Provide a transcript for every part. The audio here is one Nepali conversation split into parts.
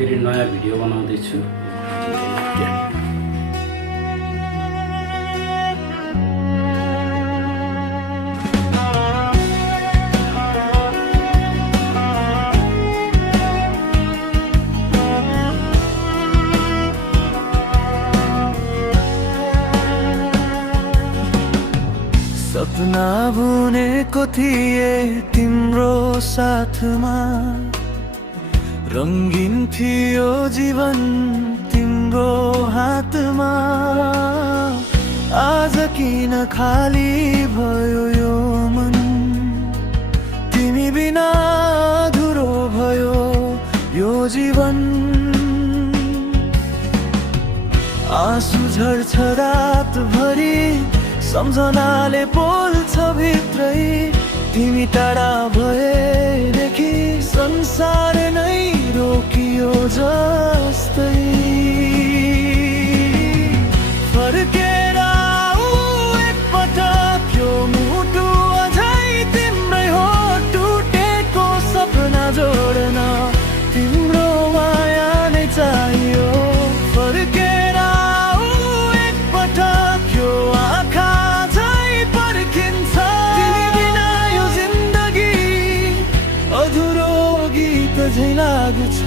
फेरि नयाँ भिडियो बनाउँदैछु। सपना बुनेको थिए तिम्रो साथमा, रङ्गिन थियो जीवन तिम्रो हातमा। आज किन खाली भयो यो मन, तिमी बिना अधुरो भयो यो जीवन। आँसु झर्छ रातभरि, सम्झनाले पोल्छ भित्रै। तिमी टाढा भएदेखि संसार नै रोकियो जस्तै। फर्केर आऊ एकपटक, यो मुटु अझै तिम्रै हो। टुटेको सपना जोड्न तिम्रो माया नै चाहियो। फर्केर आऊ एकपटक, यो आँखा अधुरो गीत झै लाग्छ।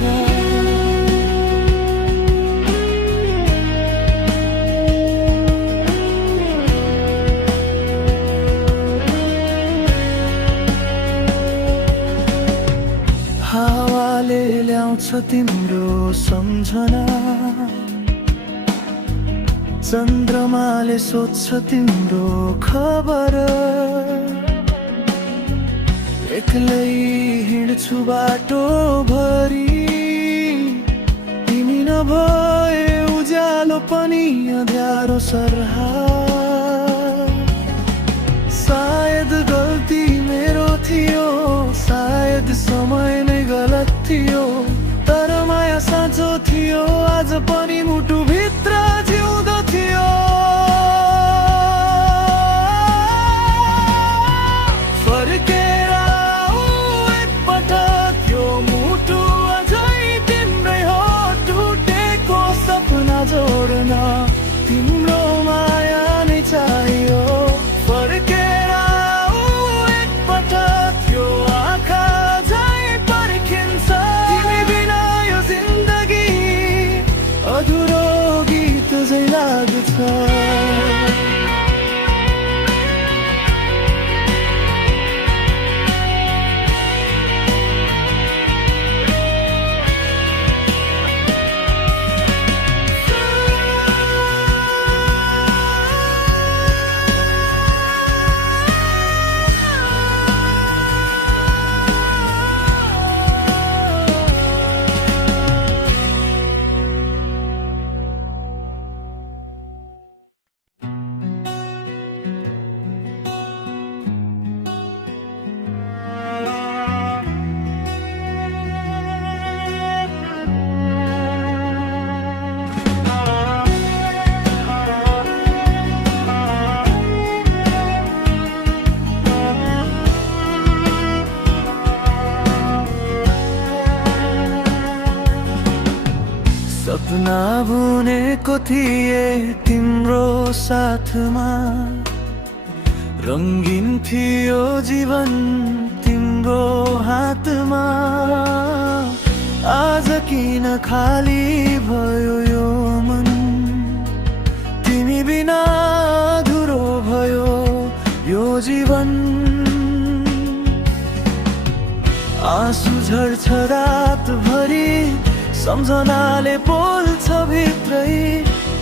हावाले ल्याउँछ तिम्रो सम्झना, चन्द्रमाले सोध्छ तिम्रो खबर। एक्लै हिँड्छु बाटो भरि, तिमी नभए उज्यालो पनि अँध्यारो सर्हा। सायद गल्ती मेरो थियो, सायद समय नै गलत थियो, तर माया साँचो थियो। आज पनि मुटु भित्र जिउँदो थियो। जोड्न तिम्रो माया नै चाहियो। फर्केर आऊ एकपटक, यो आँखा झै पर्खिन्छ। तिमी बिना यो जिन्दगी अधुरो गीत झै लाग्छ। सपना बुनेको थिए तिम्रो साथमा, रङ्गिन थियो जीवन तिम्रो हातमा। आज किन खाली भयो यो मन, तिमी बिना अधुरो भयो यो जीवन। आँसु झर्छ रातभरि, सम्झनाले पोल्छ भित्रै।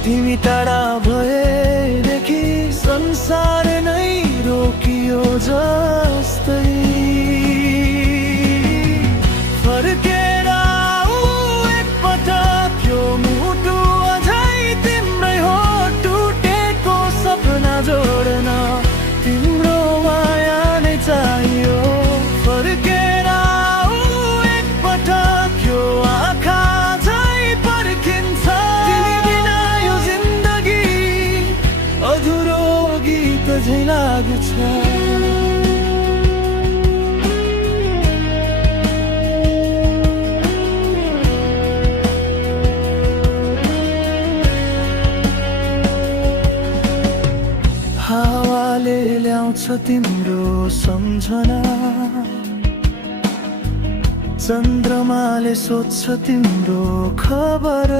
तिमी टाढा भएदेखि संसार नै रोकियो जस्तै। फर्केर आऊ एकपटक, यो मुटु अझै तिम्रै हो। टुटेको सपना जोड्न तिम्रो माया नै चाहियो। फर्केर आऊ एकपटक, यो आँखा झै पर्खिन्छ। तिमी बिना यो जिन्दगी अधुरो गीत झै लाग्छ। हावाले ल्याउँछ तिम्रो सम्झना, चन्द्रमाले सोध्छ तिम्रो खबर।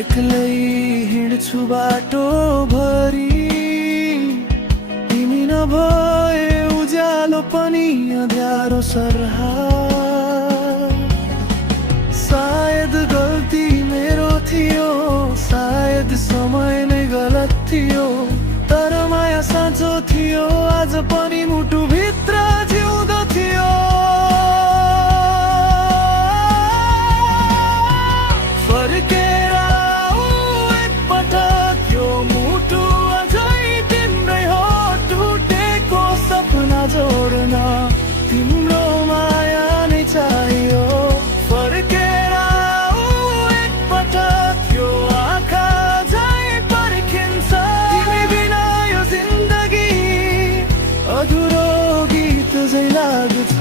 एक्लै हिँड्छु बाटो भरि, तिमी नभए उज्यालो पनि अँध्यारो सर्हा। सायद गल्ती मेरो थियो, सायद समय नै गलत थियो, तर माया साँचो थियो, आज पनि मुटुभित्र जिउँदो थियो। फर्केर आऊ एकपटक, यो मुटु अझै तिम्रै हो, टुटेको सपना जोड्न तिम्रो माया नै चाहियो। फर्केर आऊ एकपटक, यो आँखा अझै पर्खिन्छ, तिमी बिना यो जिन्दगी अधुरो गीत झै लाग्छ।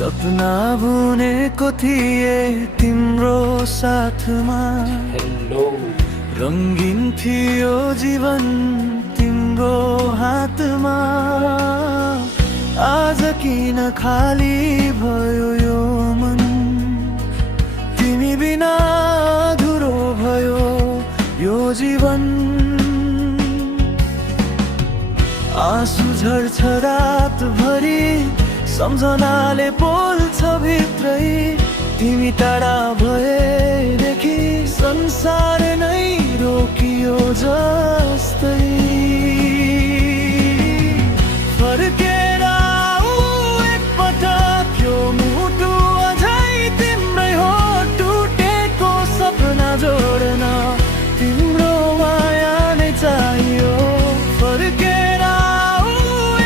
सपना बुनेको थिए तिम्रो साथमा, रङ्गिन थियो जीवन तिम्रो हातमा। आज किन खाली भयो यो मन, तिमी बिना अधुरो भयो यो जीवन। आँसु झर्छ रातभरि, सम्झनाले बोल्छ भित्रै, तिमी टाढा भएदेखि संसार नै रोकियो जस्तै। फर्केर आऊ एकपटक, यो मुटु अझै तिम्रै हो, टुटेको सपना जोड्न तिम्रो माया नै चाहियो। फर्केर आऊ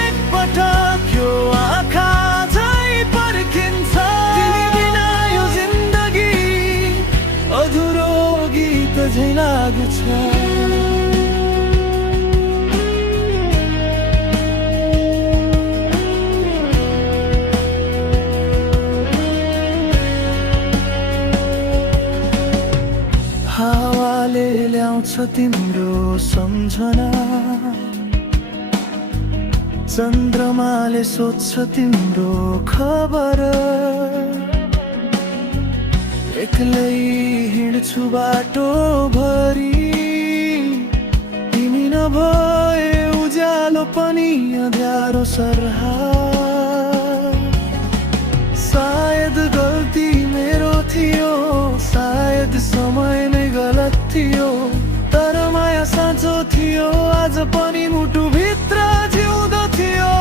एकपटक, यो आँखा अझै पर्खिन्छ, तिमी बिना यो जिन्दगी अधुरो गीत झै लाग्छ। हावाले ल्याउँछ तिम्रो सम्झना, चन्द्रमाले सोध्छ तिम्रो खबर। एक्लै हिँड्छु बाटो भरि, तिमी नभए उज्यालो पनि अँध्यारो सर्हा। सायद गल्ती मेरो थियो, सायद समय नै गलत थियो, तर माया साँचो थियो, आज पनि मुटुभित्र जिउँदो थियो।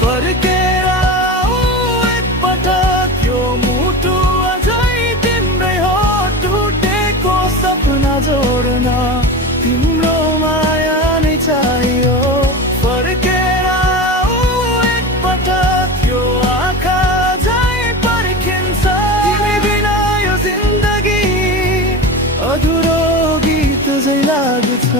फर्केर आऊ एकपटक, यो मुटु अझै तिम्रै हो, टुटेको सपना जोड्न तिम्रो माया नै चाहियो। फर्केर आऊ एकपटक, यो आँखा अझै पर्खिन्छ, तिमी बिना यो जिन्दगी अधुरो गीत झै लाग्छ।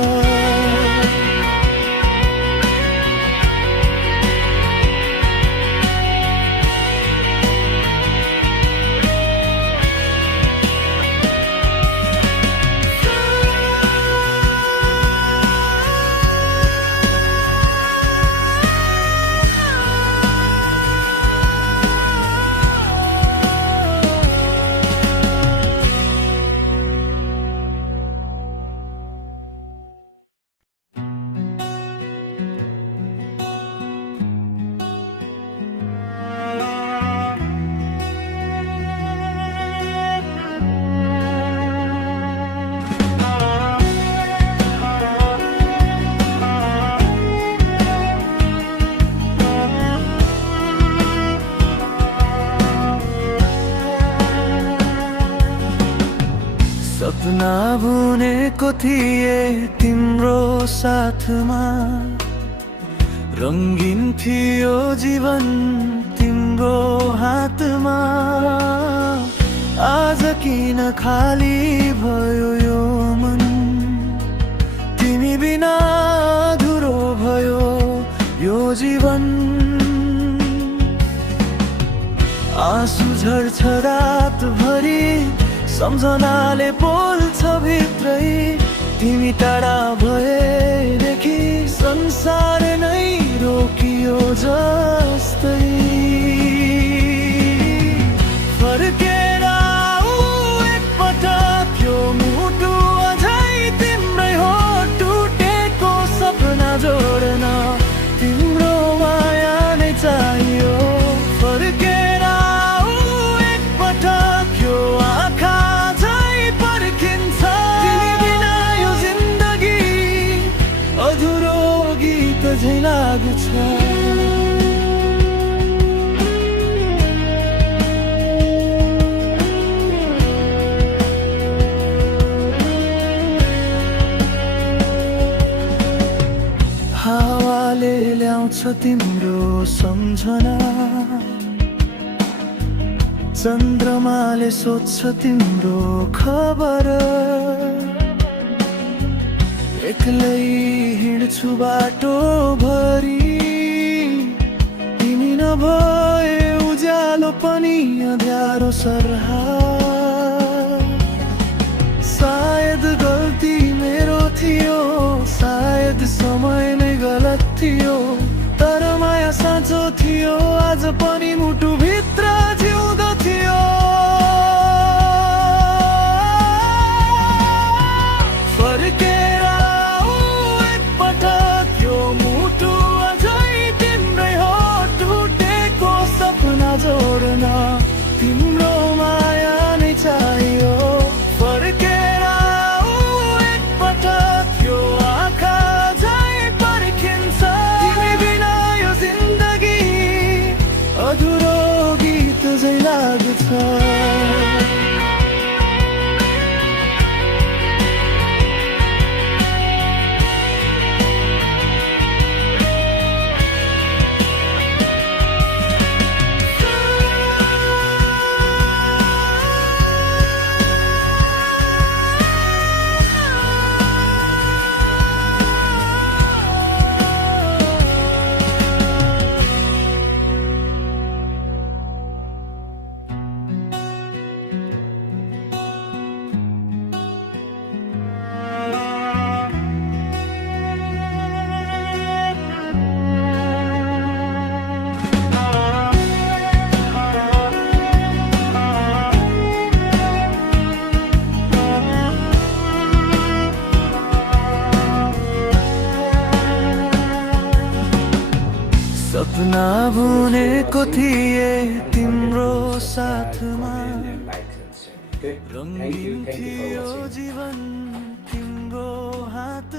थिए तिम्रो साथमा, रंगीन थियो जीवन तिम्रो हातमा। आज किन खाली भयो यो मन, तिमी बिना अधुरो भयो यो जीवन। आँसु झर्छ रातभरि, सम्झनाले पोल्छ भित्रै। तिमी टाढा भएदेखि संसार नै रोकियो जस्तै। फर्केर आऊ एकपटक, यो मुटु अझै तिम्रै हो। टुटेको सपना जोड्न तिम्रो माया नै चाहियो। फर्केर आऊ एकपटक, यो आँखा झै पर्खिन्छ। तिमी बिना यो जिन्दगी अधुरो गीत झै लाग्छ। हावाले ल्याउँछ तिम्रो सम्झना, चन्द्रमाले सोध्छ तिम्रो खबर। एक्लै हिँड्छु बाटो भरि, तिमी नभए उज्यालो पनि अँध्यारो सर्हा। सायद गल्ती मेरो थियो, सायद समय नै गलत थियो। तर माया साँचो थियो, आज पनि मुटु भित्र जिउँदो थियो। फर्केर आऊ एकपटक, यो मुटु अझै तिम्रै हो। टुटेको सपना जोड्न तिम्रो माया नै चाहियो। फर्केर आऊ एकपटक, यो आँखा झै पर्खिन्छ। तिमी बिना यो जिन्दगी अधुरो गीत झै लाग्छ। सपना बुनेको थिए तिम्रो साथमा, रंगीन थियो जीवन तिम्रो हात।